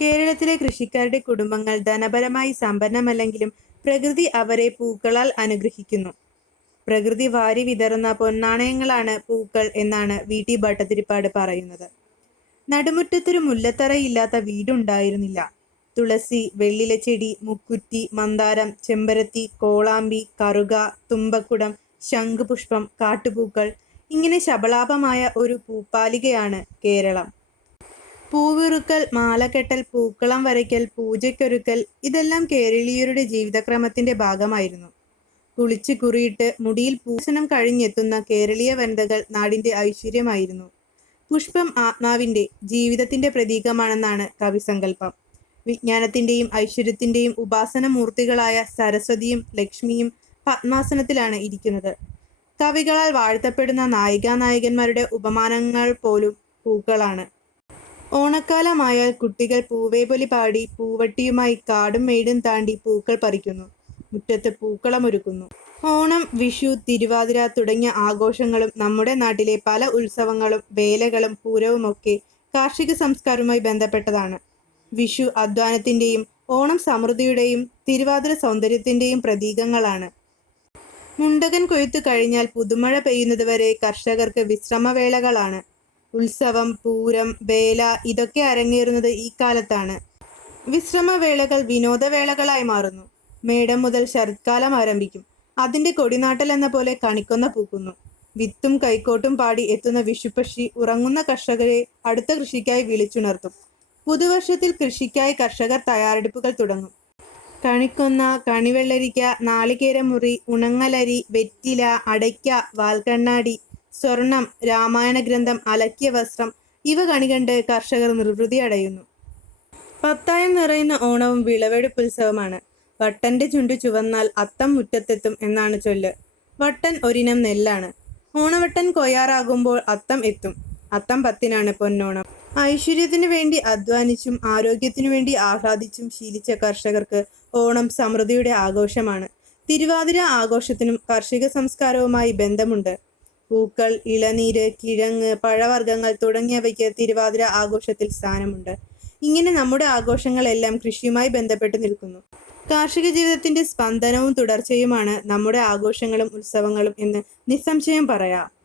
കേരളത്തിലെ കൃഷിക്കാരുടെ കുടുംബങ്ങൾ ധനപരമായി സമ്പന്നമല്ലെങ്കിലും പ്രകൃതി അവരെ പൂക്കളാൽ അനുഗ്രഹിക്കുന്നു. പ്രകൃതി വാരി വിതറുന്ന പൊന്നാണയങ്ങളാണ് പൂക്കൾ എന്നാണ് വി. ടി. ഭട്ടതിരിപ്പാട് പറയുന്നത്. നടുമുറ്റത്തൊരു മുല്ലത്തറയില്ലാത്ത വീടുണ്ടായിരുന്നില്ല. തുളസി, വെള്ളിലച്ചെടി, മുക്കുറ്റി, മന്ദാരം, ചെമ്പരത്തി, കോളാമ്പി, കറുക, തുമ്പക്കുടം, ശംഖുപുഷ്പം, കാട്ടുപൂക്കൾ ഇങ്ങനെ ശബളാപമായ ഒരു പൂപ്പാലികയാണ് കേരളം. പൂവിറുക്കൽ, മാലകെട്ടൽ, പൂക്കളം വരയ്ക്കൽ, പൂജയ്ക്കൊരുക്കൽ ഇതെല്ലാം കേരളീയരുടെ ജീവിതക്രമത്തിന്റെ ഭാഗമായിരുന്നു. കുളിച്ച് കുറിയിട്ട് മുടിയിൽ പൂഷണം കഴിഞ്ഞെത്തുന്ന കേരളീയ വനിതകൾ നാടിന്റെ ഐശ്വര്യമായിരുന്നു. പുഷ്പം ആത്മാവിന്റെ, ജീവിതത്തിന്റെ പ്രതീകമാണെന്നാണ് കവിസങ്കല്പം. വിജ്ഞാനത്തിന്റെയും ഐശ്വര്യത്തിന്റെയും ഉപാസന മൂർത്തികളായ സരസ്വതിയും ലക്ഷ്മിയും പത്മാസനത്തിലാണ് ഇരിക്കുന്നത്. കവികളാൽ വാഴ്ത്തപ്പെടുന്ന നായികാനായകന്മാരുടെ ഉപമാനങ്ങൾ പോലും പൂക്കളാണ്. ഓണക്കാലമായാൽ കുട്ടികൾ പൂവേപൊലി പാടി പൂവട്ടിയുമായി കാടും മേടും താണ്ടി പൂക്കൾ പറിക്കുന്നു. മുറ്റത്ത് പൂക്കളമൊരുക്കുന്നു. ഓണം, വിഷു, തിരുവാതിര തുടങ്ങിയ ആഘോഷങ്ങളും നമ്മുടെ നാട്ടിലെ പല ഉത്സവങ്ങളും വേലകളും പൂരവുമൊക്കെ കാർഷിക സംസ്കാരവുമായി ബന്ധപ്പെട്ടതാണ്. വിഷു അധ്വാനത്തിന്റെയും ഓണം സമൃദ്ധിയുടെയും തിരുവാതിര സൗന്ദര്യത്തിന്റെയും പ്രതീകങ്ങളാണ്. മുണ്ടകൻ കൊയ്ത്തു കഴിഞ്ഞാൽ പുതുമഴ പെയ്യുന്നത് വരെ കർഷകർക്ക് വിശ്രമവേളകളാണ്. ഉത്സവം, പൂരം, വേല ഇതൊക്കെ അരങ്ങേറുന്നത് ഈ കാലത്താണ്. വിശ്രമവേളകൾ വിനോദവേളകളായി മാറുന്നു. മേടം മുതൽ ശരത്കാലം ആരംഭിക്കും. അതിന്റെ കൊടിനാട്ടൽ എന്ന പോലെ കണിക്കൊന്ന പൂക്കുന്നു. വിത്തും കൈക്കോട്ടും പാടി എത്തുന്ന വിഷുപക്ഷി ഉറങ്ങുന്ന കർഷകരെ അടുത്ത കൃഷിക്കായി വിളിച്ചുണർത്തും. പുതുവർഷത്തിൽ കൃഷിക്കായി കർഷകർ തയ്യാറെടുപ്പുകൾ തുടങ്ങും. കണിക്കൊന്ന, കണിവെള്ളരിക്ക, നാളികേരമുറി, ഉണങ്ങലരി, വെറ്റില, അടയ്ക്ക, വാൽക്കണ്ണാടി, സ്വർണം, രാമായണ ഗ്രന്ഥം അലക്കിയ വസ്ത്രം ഇവ കണികണ്ട് കർഷകർ നിർവൃതി അടയുന്നു. പത്തായം നിറയുന്ന ഓണവും വിളവെടുപ്പ് ഉത്സവമാണ് വട്ടന്റെ ചുണ്ടു ചുവന്നാൽ അത്തം മുറ്റത്തെത്തും എന്നാണ് ചൊല്ല്. വട്ടൻ ഒരിനം നെല്ലാണ്. ഓണവട്ടൻ കൊയ്യാറാകുമ്പോൾ അത്തം എത്തും. അത്തം പത്തിനാണ് പൊന്നോണം. ഐശ്വര്യത്തിനു വേണ്ടി അധ്വാനിച്ചും ആരോഗ്യത്തിനു വേണ്ടി ആഹ്ലാദിച്ചും ശീലിച്ച കർഷകർക്ക് ഓണം സമൃദ്ധിയുടെ ആഘോഷമാണ്. തിരുവാതിര ആഘോഷത്തിനും കാർഷിക സംസ്കാരവുമായി ബന്ധമുണ്ട്. പൂക്കൾ, ഇളനീര്, കിഴങ്ങ്, പഴവർഗങ്ങൾ തുടങ്ങിയവയ്ക്ക് തിരുവാതിര ആഘോഷത്തിൽ സ്ഥാനമുണ്ട്. ഇങ്ങനെ നമ്മുടെ ആഘോഷങ്ങളെല്ലാം കൃഷിയുമായി ബന്ധപ്പെട്ട് നിൽക്കുന്നു. കാർഷിക ജീവിതത്തിന്റെ സ്പന്ദനവും തുടർച്ചയുമാണ് നമ്മുടെ ആഘോഷങ്ങളും ഉത്സവങ്ങളും എന്ന് നിസ്സംശയം പറയാം.